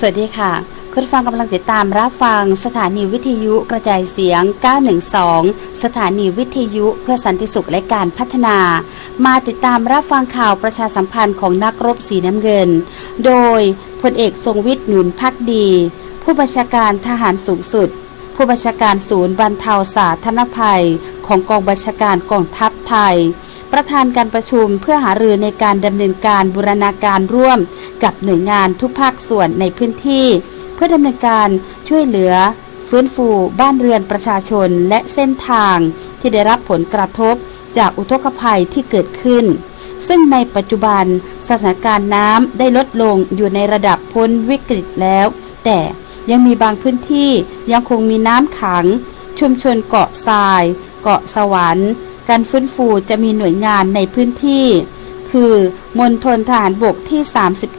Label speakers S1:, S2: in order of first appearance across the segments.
S1: สวัสดีค่ะ คุณฟังกำลังติดตามรับฟังสถานีวิทยุกระจายเสียง 912 สถานีวิทยุเพื่อสันติสุขและการพัฒนา มาติดตามรับฟังข่าวประชาสัมพันธ์ของนักรบสีน้ำเงิน โดยพลเอกทรงวิทย์หนุนพักดี ผู้บัญชาการทหารสูงสุด ผู้บัญชาการศูนย์บรรเทาสาธารณภัย ของกองบัญชาการกองทัพไทย ประธานการประชุมเพื่อหารือในการดำเนินการบูรณาการร่วม กับหน่วยงานทุกภาคส่วนในพื้นที่ เพื่อดำเนินการช่วยเหลือ ฟื้นฟูบ้านเรือนประชาชนและเส้นทาง ที่ได้รับผลกระทบจากอุทกภัยที่เกิดขึ้น ซึ่งในปัจจุบันสถานการณ์น้ำได้ลดลงอยู่ในระดับพ้นวิกฤตแล้ว แต่ ยังมีบางพื้นที่ยังคงมีน้ำขัง ชุมชนเกาะทราย เกาะสวรรค์ การฟื้นฟูจะมีหน่วยงานในพื้นที่ คือมณฑลทหารบกที่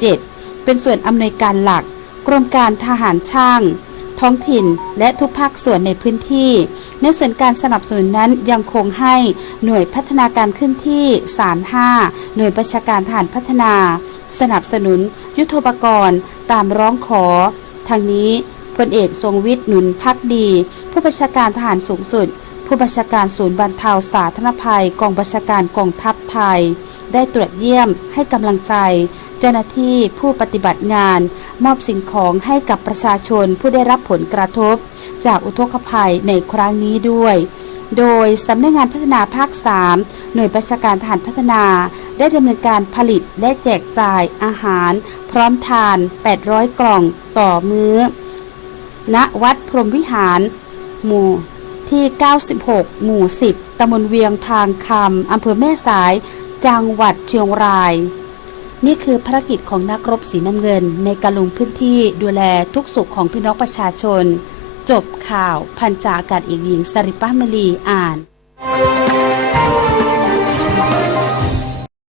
S1: 37 เป็นส่วนอำนวยการหลัก กรมการทหารช่าง ท้องถิ่นและทุกภาคส่วนในพื้นที่ ในส่วนการสนับสนุนนั้นยังคงให้หน่วยพัฒนาการขึ้นที่35หน่วยประชาการทหารพัฒนา สนับสนุนยุทธปกรณ์ตามร้องขอ ทางนี้พลเอกทรงวิทย์หนุนพักดี ผู้บัญชาการทหารสูงสุด ผู้บัญชาการศูนย์บรรเทาสาธารณภัยกองบัญชาการกองทัพไทย ได้ตรวจเยี่ยมให้กำลังใจ เจ้าหน้าที่ผู้ปฏิบัติงาน มอบสิ่งของให้กับประชาชนผู้ได้รับผลกระทบ จากอุทกภัยในครั้งนี้ด้วย โดยสำนักงงานพัฒนาภาค 3 หน่วยประชาการทหารพัฒนา ได้ดำเนินการผลิตและแจกจ่ายอาหาร พร้อมทาน 800 กล่องต่อมื้อ ณ วัดพรหมวิหาร หมู่ที่ 96 หมู่ 10 ตำบลเวียงพางคำ อำเภอแม่สาย จังหวัดเชียงราย นี่คือภารกิจของนักรบสีน้ำเงิน ในการลงพื้นที่ดูแลทุกสุขของพี่น้องประชาชน จบข่าวพันจากาศเอกหญิงสริป้ามลีอ่าน